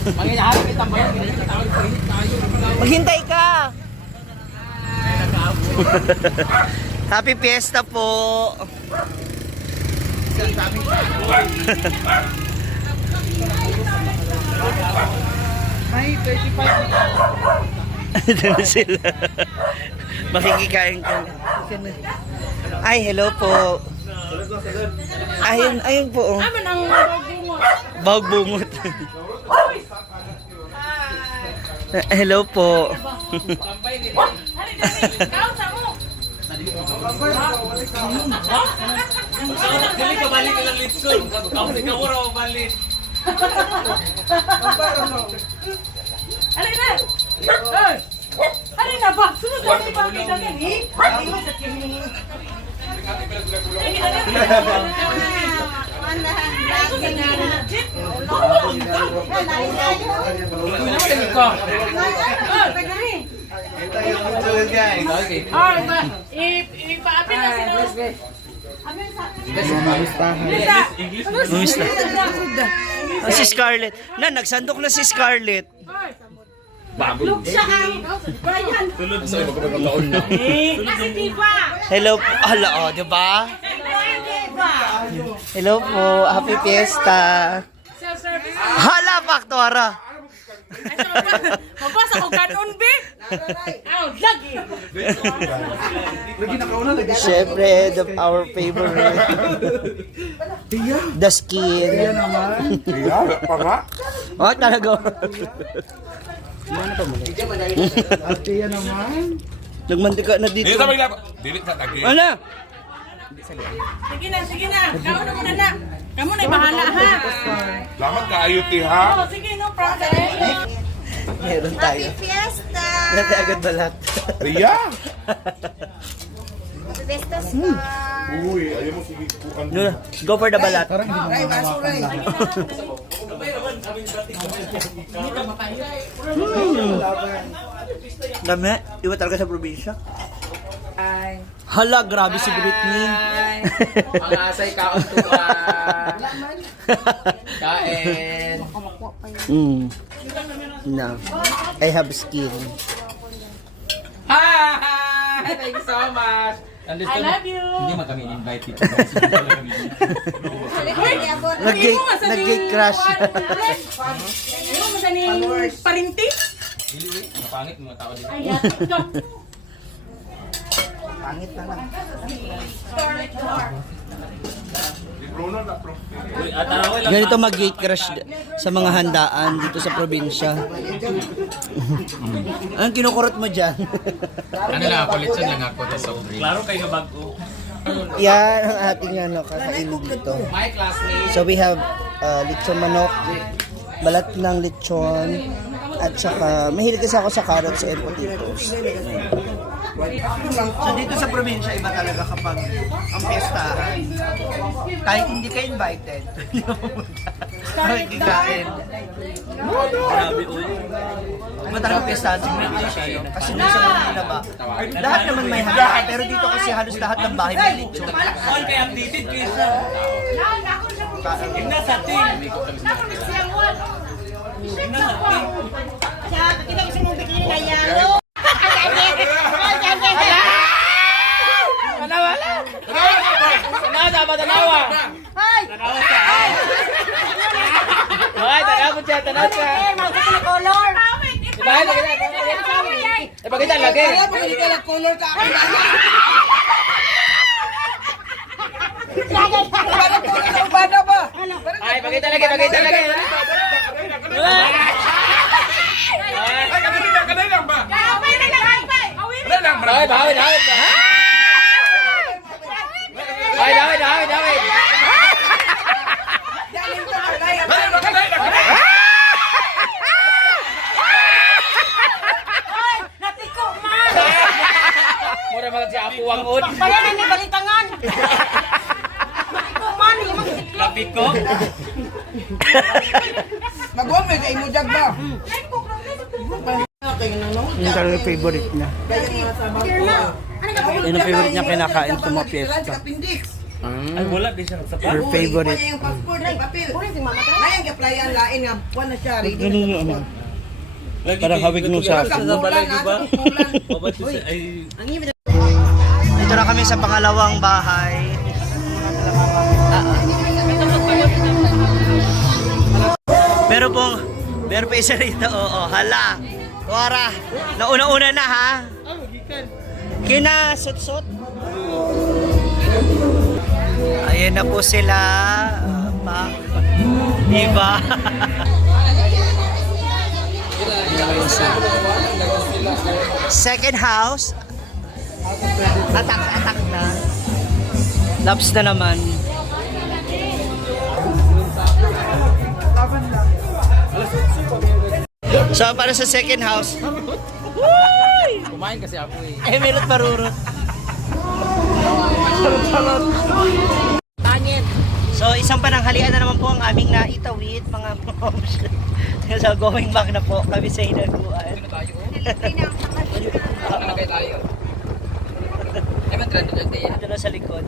Mangyayari kita ba? Maghintay ka! Happy Fiesta po! Ay, 35 Ito na sila. Makikikain ka na. Ay, hello po. Ayun, ayun po. oh. Aman ang bagungot. Bawag bungot. Hello po. Dili ka balik ilang litson. Tapos ikaw raw balik. Alin na. Ay. Alin na ba? Sunod na may bakit na yan eh. Ay, sa kini. Ay, ba? I- Ipaapin na Kumusta? Ah, si Scarlett. Na, nagsandok na si Scarlett. Brian. Eh, kasi diba? Hello. Hala, oh, di? Hello po. Happy Fiesta. Hala, Paktora. Mabasa ko kanon, be. Aw, lagi. Siyempre, the, our favorite. The skin. Oh, talaga. Ate yan naman. Nagmantika na dito. Dili sa magla. Dili sa tagi. Ano? Sige na, sige na. Kamu na muna na. Kamu na bahala ha. Salamat ka ayuti ha. Oh, sige, no problem. Meron tayo. Fiesta! Natin agad balat. Ria. Fiesta Star! Uy, ayaw mo sige kukan. No, Go for the balat. Ay, baso rin. Dami. Iba talaga sa probinsya. Hala, grabe si Britney. Ang asay kaon tuwa. Kain. mm. No. I have skin. Hi! Thank you so much. I love you. Hindi man kami invite dito. Nag-gate, nag-gate crash. Ano mo sa ni parinti? Dili, mapangit mga tao dito. Ay, at araway lang. Ganito mag-gate crash sa mga handaan dito sa probinsya. Anong kinukurot mo dyan? Ano lang ako, litson lang ako sa drink. Klaro kayo bago. Yan ang ating ano, kakainin dito. My classmate. So we have uh, lechon manok, balat ng lechon, at saka mahilig kasi ako sa carrots and potatoes. So dito sa probinsya, iba talaga kapag ang pestahan, kahit hindi ka invited, hindi pumunta. Kahit kikain. Grabe uy. Iba talaga pestahan sa probinsya. no? Kasi dito sa Manila ba, lahat naman may handa, pero dito kasi halos lahat ng bahay may lechon. Kuan kay updated kaysa. Tingnan sa ting. Tingnan sa ting. Tanawa sa ba tanawa? Hay! Tanawa sa. Hay, tanawa mo siya, tanawa siya. Diba, lagi na. Eh, pakita lagi. Ay, pakita lagi, pakita lagi. Ay, kadali lang, kadali lang ba? Kadali lang, Dawid, dawid, dawid. Ay, dawid, dawid, dawid. Kadali lang, ako ang ud. Lapit ko. Yung talaga favorite niya. Yun ang favorite niya kinakain sa mga piyesta. Ah, Wala din siya sa your favorite. Yung passport, yung papel. Ngayon, applyan lain nga. Buwan na siya. Ganun yung ano. Parang hawig mo sa akin. Ay, Dito na kami sa pangalawang bahay. Meron pong, meron pa isa rito. Oo, hala. Tuwara. Nauna-una na ha. Kina, sut-sut. Ayan na po sila. Ah, pa. Diba? Second house. Atak, atak na. Laps na naman. So, para sa second house. Kumain kasi ako eh. Eh, milot marurot. So, isang pananghalian na naman po ang aming naitawid, mga moms. so, going back na po kami sa hinaguan. Ano? Eh, trend dyan tayo. Ito na sa likod.